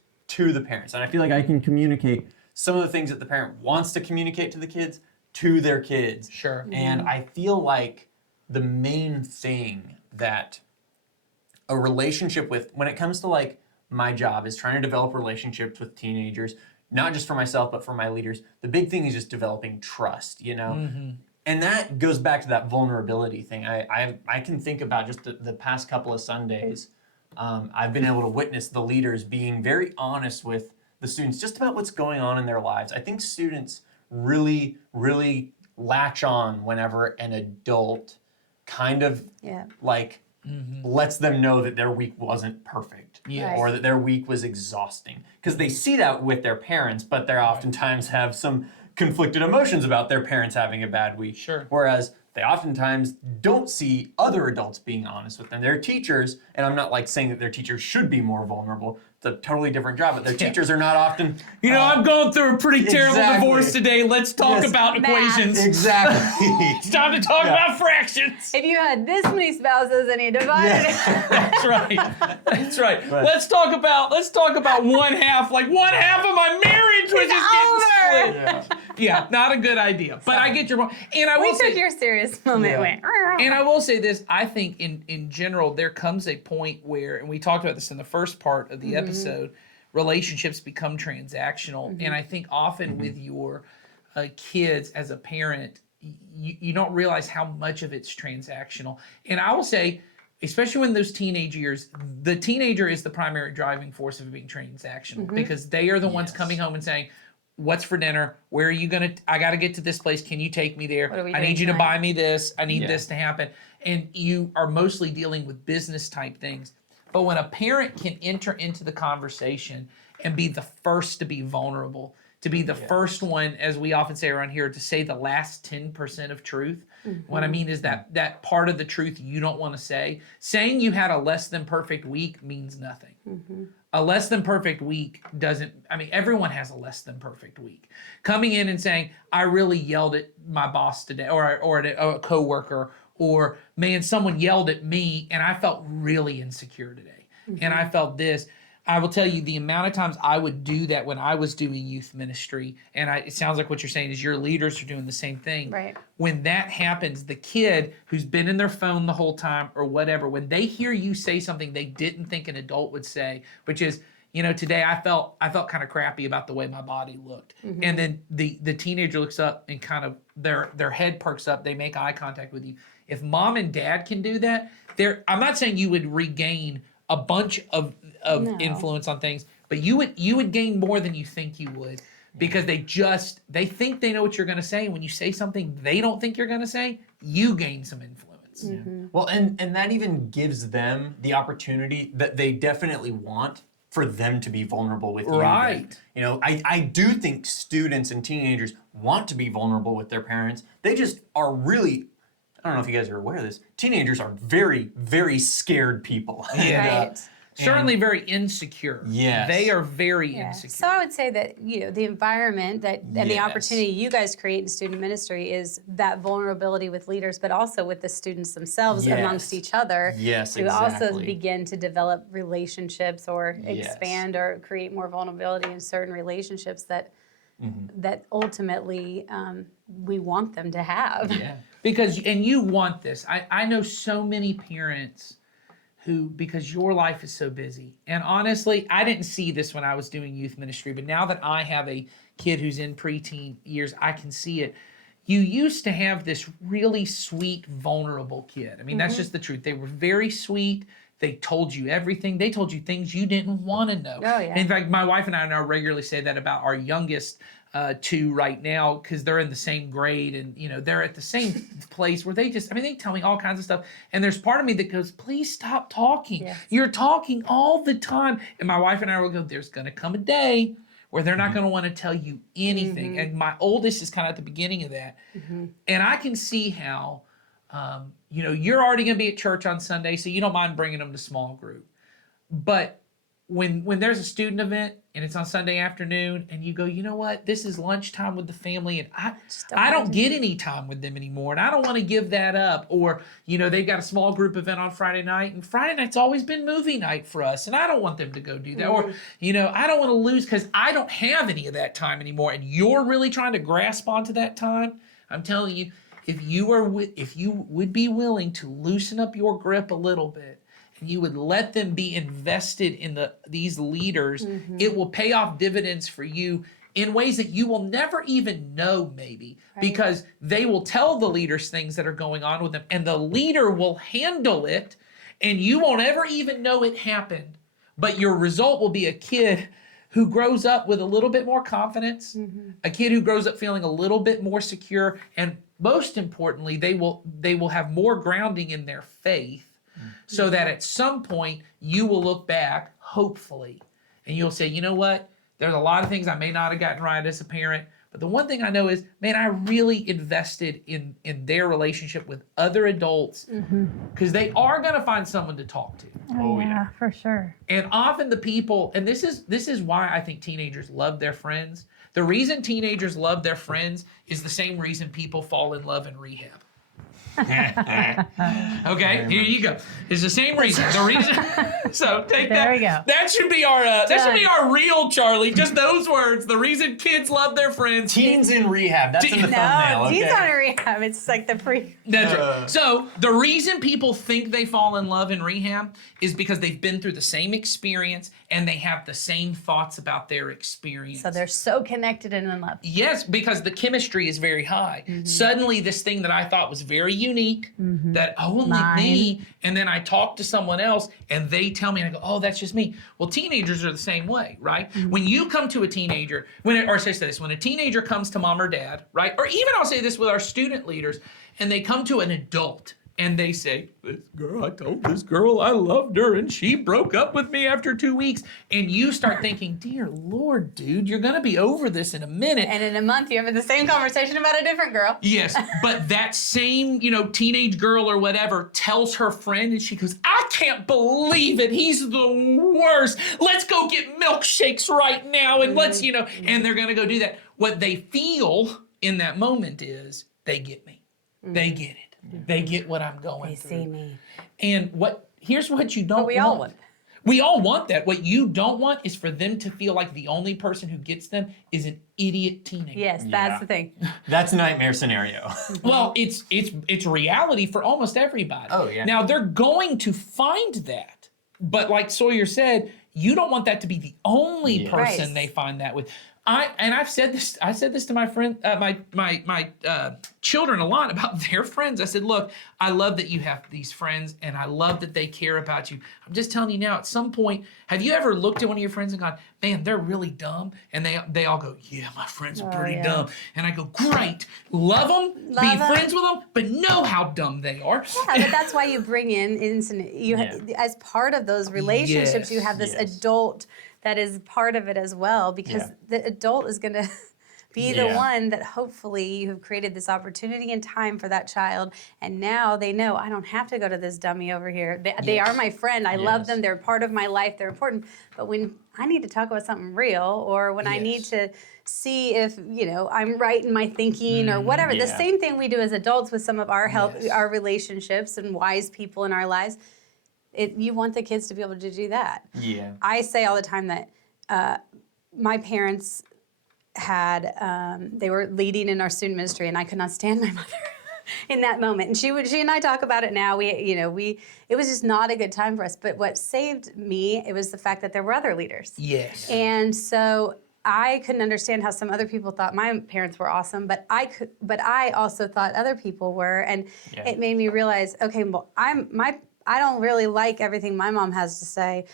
and I feel like I can communicate some of the things that the parent wants to communicate to the kids to their kids. Sure. And I feel like the main thing that a relationship with, when it comes to like my job, is trying to develop relationships with teenagers, not just for myself, but for my leaders. The big thing is just developing trust, you know? And that goes back to that vulnerability thing. I can think about just the past couple of Sundays. I've been able to witness the leaders being very honest with the students just about what's going on in their lives. I think students really, really latch on whenever an adult kind of like lets them know that their week wasn't perfect, Yes. or that their week was exhausting. Because they see that with their parents, but they oftentimes have some conflicted emotions about their parents having a bad week. Sure. Whereas they oftentimes don't see other adults being honest with them. Their teachers, and I'm not like saying that their teachers should be more vulnerable. It's a totally different job, but their teachers are not often. You know, I'm going through a pretty terrible exactly. divorce today. Let's talk Yes. about equations. Exactly. It's time to talk about fractions. If you had this many spouses and you divided it, That's right. That's right. Let's talk about one half. Like one half of my marriage was just over. getting split. Yeah, not a good idea. But I get your point. And I will we say, took your serious moment. Went, and I will say this, I think in general, there comes a point where, and we talked about this in the first part of the episode, relationships become transactional. And I think often with your kids as a parent, you don't realize how much of it's transactional. And I will say, especially when those teenage years, the teenager is the primary driving force of it being transactional because they are the ones coming home and saying, what's for dinner? Where are you I got to get to this place. Can you take me there? What are we I doing need you to tonight? buy me this. I need this to happen. And you are mostly dealing with business type things. But when a parent can enter into the conversation and be the first to be vulnerable, to be the first one, as we often say around here, to say the last 10% of truth. What I mean is that part of the truth you don't want to say. Saying you had a less than perfect week means nothing. A less than perfect week everyone has a less than perfect week. Coming in and saying, I really yelled at my boss today, or at a coworker, or man, someone yelled at me and I felt really insecure today. And I felt this. I will tell you the amount of times I would do that when I was doing youth ministry, and it sounds like what you're saying is your leaders are doing the same thing. Right. When that happens, the kid who's been in their phone the whole time or whatever, when they hear you say something they didn't think an adult would say, which is, today I felt kind of crappy about the way my body looked. And then the teenager looks up and kind of their head perks up, they make eye contact with you. If mom and dad can do that, I'm not saying you would regain a bunch of influence on things, but you would gain more than you think you would, because they think they know what you're going to say, and when you say something they don't think you're going to say, you gain some influence. Well, and that even gives them the opportunity that they definitely want for them to be vulnerable with you. Right. I do think students and teenagers want to be vulnerable with their parents. They just are really, I don't know if you guys are aware of this, teenagers are very, very scared people. Yeah. right. Certainly very insecure. Yes. They are very Yeah. insecure. So I would say that the environment and the Yes. opportunity you guys create in student ministry is that vulnerability with leaders, but also with the students themselves Yes. amongst each other. Yes, to also exactly. begin to develop relationships or Yes. expand or create more vulnerability in certain relationships that ultimately we want them to have. Yeah. And you want this. I know so many parents who, because your life is so busy, and honestly, I didn't see this when I was doing youth ministry, but now that I have a kid who's in preteen years, I can see it. You used to have this really sweet, vulnerable kid. I mean, that's just the truth. They were very sweet. They told you everything. They told you things you didn't want to know. Oh, yeah. In fact, my wife and I now regularly say that about our youngest two right now, because they're in the same grade and they're at the same place where they tell me all kinds of stuff. And there's part of me that goes, please stop talking. Yes. You're talking all the time. And my wife and I will go, there's going to come a day where they're not going to want to tell you anything. And my oldest is kind of at the beginning of that. And I can see how, you're already going to be at church on Sunday, so you don't mind bringing them to small group. But when there's a student event and it's on Sunday afternoon and you go, you know what, this is lunchtime with the family and I don't get any time with them anymore and I don't want to give that up. Or, they've got a small group event on Friday night and Friday night's always been movie night for us and I don't want them to go do that. Or, I don't want to lose because I don't have any of that time anymore and you're really trying to grasp onto that time. I'm telling you, if you would be willing to loosen up your grip a little bit, and you would let them be invested in these leaders, it will pay off dividends for you in ways that you will never even know, maybe, because they will tell the leaders things that are going on with them, and the leader will handle it, and you won't ever even know it happened. But your result will be a kid who grows up with a little bit more confidence, a kid who grows up feeling a little bit more secure, and most importantly, they will have more grounding in their faith, so that at some point you will look back, hopefully, and you'll say, you know what? There's a lot of things I may not have gotten right as a parent, but the one thing I know is, man, I really invested in their relationship with other adults, because they are going to find someone to talk to. Oh yeah, for sure. And often the people, and this is why I think teenagers love their friends. The reason teenagers love their friends is the same reason people fall in love in rehab. Okay, here you go. It's the same reason. The reason. So take that. There we go. That should be our reel, Charlie. Just those words. The reason kids love their friends. Teens in rehab. That's in the thumbnail. No, Okay. he's on a rehab. It's like the pre. That's right. So the reason people think they fall in love in rehab is because they've been through the same experience and they have the same thoughts about their experience. So they're so connected and in love. Yes, because the chemistry is very high. Suddenly, this thing that I thought was very unique, that only me, and then I talk to someone else and they tell me, and I go, oh, that's just me. Well, teenagers are the same way, right? When you come to a teenager, when a teenager comes to mom or dad, right? Or even I'll say this with our student leaders, and they come to an adult and they say, I told this girl I loved her and she broke up with me after 2 weeks. And you start thinking, dear Lord, dude, you're going to be over this in a minute. And in a month, you're having the same conversation about a different girl. Yes, but that same, teenage girl or whatever tells her friend and she goes, I can't believe it. He's the worst. Let's go get milkshakes right now and and they're going to go do that. What they feel in that moment is they get me. They get it. They get what I'm going through. They see me. And here's what you don't want. We all want. We all want that. What you don't want is for them to feel like the only person who gets them is an idiot teenager. Yes, that's the thing. That's a nightmare scenario. Well, it's reality for almost everybody. Oh, yeah. Now they're going to find that, but like Sawyer said, you don't want that to be the only person Right. they find that with. I've said this. I said this to my friend, my children a lot about their friends. I said, look, I love that you have these friends, and I love that they care about you. I'm just telling you now. At some point, have you ever looked at one of your friends and gone, man, they're really dumb? And they all go, yeah, my friends are pretty dumb. And I go, great, love them, be friends with them, but know how dumb they are. Yeah, but that's why you bring in as part of those relationships. You have this adult that is part of it as well, because the adult is going to be the one that hopefully you have created this opportunity and time for that child, and now they know I don't have to go to this dummy over here. They are my friend. I love them. They're part of my life. They're important. But when I need to talk about something real, or when I need to see if I'm right in my thinking or whatever, the same thing we do as adults with some of our our relationships and wise people in our lives. You want the kids to be able to do that. Yeah. I say all the time that my parents they were leading in our student ministry, and I could not stand my mother in that moment. And she and I talk about it now. It was just not a good time for us. But what saved me, it was the fact that there were other leaders. Yes. And so I couldn't understand how some other people thought my parents were awesome, but I also thought other people were, and it made me realize, okay, well, I don't really like everything my mom has to say,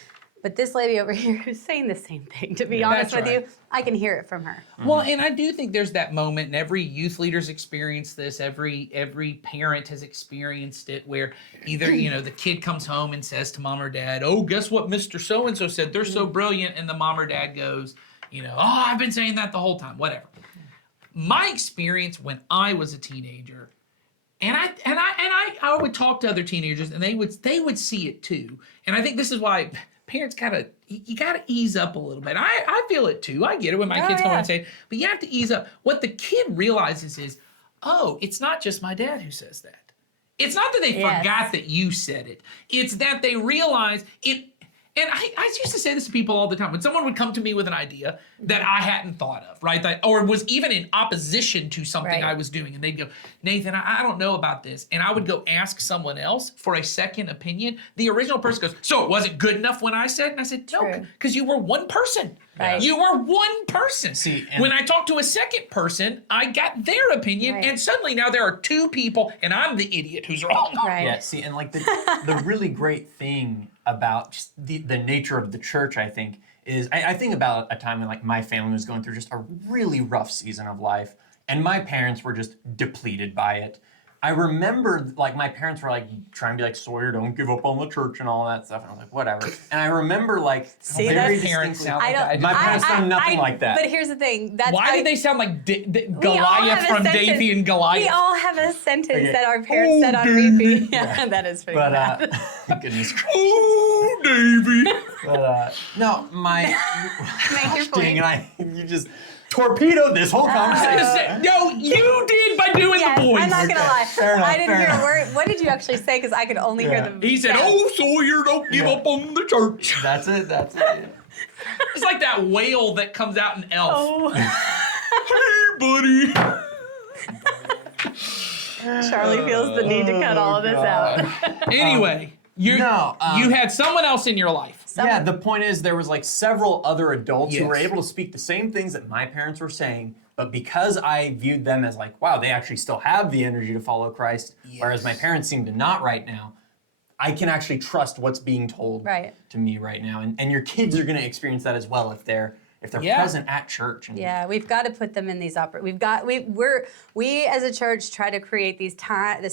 but this lady over here who's saying the same thing, to be honest with you, I can hear it from her. Well, and I do think there's that moment, and every youth leader's experienced this, every parent has experienced it, where either, the kid comes home and says to mom or dad, oh, guess what Mr. So-and-so said, they're so brilliant, and the mom or dad goes, oh, I've been saying that the whole time, whatever. My experience when I was a teenager, and I would talk to other teenagers, and they would see it too. And I think this is why parents gotta ease up a little bit. I feel it too. I get it when my kids come and say, but you have to ease up. What the kid realizes is, oh, it's not just my dad who says that. It's not that they forgot that you said it. It's that they realize it. And I used to say this to people all the time. When someone would come to me with an idea that I hadn't thought of, right? That, or was even in opposition to something Right. I was doing. And they'd go, Nathan, I don't know about this. And I would go ask someone else for a second opinion. The original person goes, so it wasn't good enough when I said? And I said, no, True. because you were one person. Right. You were one person. See, and- when I talked to a second person, I got their opinion. Right. And suddenly now there are two people and I'm the idiot who's wrong. Right. Yeah, see, and like the really great thing about just the nature of the church, I think, is I think about a time when like my family was going through just a really rough season of life, and my parents were just depleted by it. I remember like my parents were like trying to be like, Sawyer, don't give up on the church and all that stuff. And I was like, whatever. And I remember like See, very that's- Parents distinctly- sound I like don't. that. My parents sound nothing like that. But here's the thing. That's Why how did they sound like we all Goliath have a from sentence. Davy and Goliath? We all have a sentence Okay. that our parents said on repeat. Yeah, that is pretty But bad. goodness gracious. Oh, Davy. But no, my Make your dang point. it, you just torpedoed this whole conversation. No, you did by doing Yes, the voice. I'm not gonna lie. Fair enough, I didn't fair hear enough. a word. What did you actually say? Because I could only Yeah. hear the. He said, sound. "Oh, Sawyer, don't give Yeah. up on the church." That's it. That's it. It's like that whale that comes out in Elf. Oh. Hey, buddy. Charlie feels the need to cut all of this out. Anyway, you had someone else in your life. Yeah, the point is there was like several other adults who were Yes. able to speak the same things that my parents were saying, but because I viewed them as like, wow, they actually still have the energy to follow Christ, whereas my parents seem to not right now, I can actually trust what's being told Right. to me right now. And your kids are gonna experience that as well if they're Yeah. present at church. And Yeah, we've got to put them in these we as a church try to create this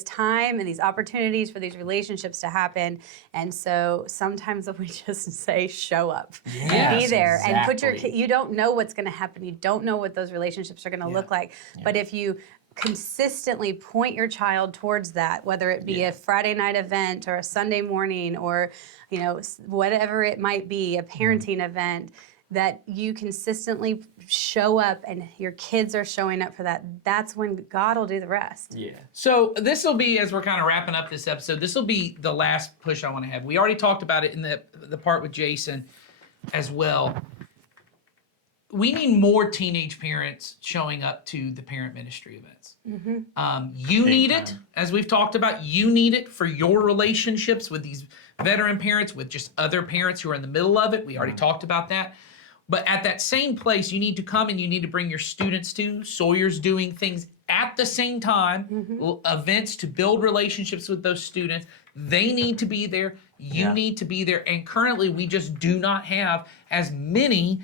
time and these opportunities for these relationships to happen. And so sometimes we just say show up. And be Yes, there and put your exactly. you don't know what's going to happen. You don't know what those relationships are going to look like. But if you consistently point your child towards that, whether it be a Friday night event or a Sunday morning or whatever it might be, a parenting event, that you consistently show up and your kids are showing up for that, that's when God will do the rest. yeah. So this will be, as we're kind of wrapping up this episode, this will be the last push I want to have. We already talked about it in the part with Jason as well. We need more teenage parents showing up to the parent ministry events. You need it, as we've talked about. You need it for your relationships with these veteran parents, with just other parents who are in the middle of it. We already talked about that. But at that same place, you need to come and you need to bring your students to. Sawyer's doing things at the same time, events to build relationships with those students. They need to be there. You need to be there. And currently, we just do not have as many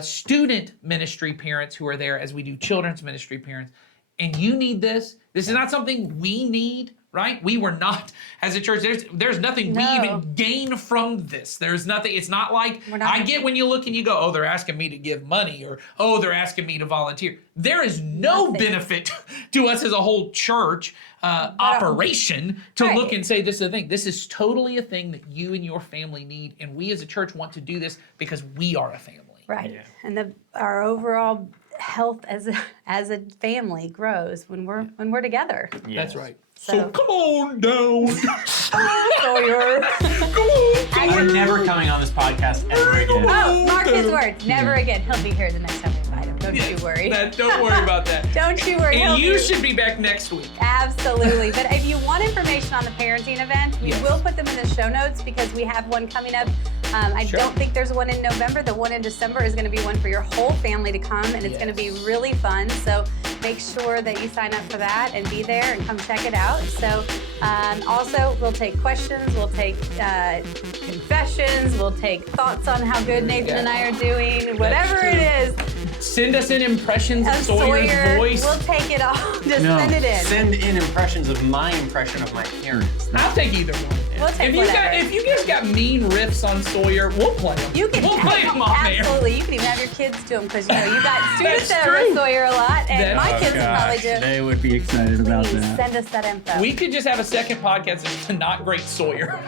student ministry parents who are there as we do children's ministry parents. And you need this. This is not something we need, right? We were not, as a church, there's nothing we No. even gain from this. There's nothing, it's not like, We're not- I get when you look and you go, oh, they're asking me to give money, or, oh, they're asking me to volunteer. There is no Nothing. benefit to us as a whole church operation to Right. look and say, this is a thing. This is totally a thing that you and your family need. And we as a church want to do this because we are a family. Right. Yeah. And our overall health as a family grows when we're together. That's right. So- So come on down. Sawyer. Come on. We're never coming on this podcast ever again. Oh, mark his words. Never again. He'll be here the next time we invite him. Don't you worry. Don't worry about that. Don't you worry. And He'll you be- should be back next week. Absolutely. But if you want information on the parenting event, we Yes. will put them in the show notes because we have one coming up. I Sure. don't think there's one in November. The one in December is going to be one for your whole family to come, and it's going to be really fun. So make sure that you sign up for that and be there and come check it out. So also, we'll take questions, we'll take confessions, we'll take thoughts on how good Nathan and I are doing, whatever true. it is. Send us in impressions of Of Sawyer's Sawyer, voice. we'll take it all. Just No. send it in. Send in impressions of my impression of my parents. I'll take either one. We'll take whatever. If you guys got mean riffs on Sawyer, we'll play them. You can we'll play them on there. absolutely. You can even have your kids do them because you got students That's that true. are Sawyer a lot, and That's- my kids will probably do. They would be excited about Please that. send us that info. We could just have a second podcast that's to not great Sawyer.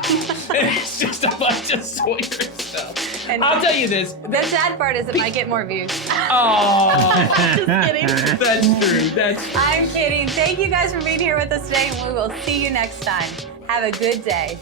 And it's just a bunch of Sawyer stuff. And- I'll tell you this. the sad part is it might get more views. Oh, Just kidding. that's true. That's I'm kidding. Thank you guys for being here with us today, and we will see you next time. Have a good day.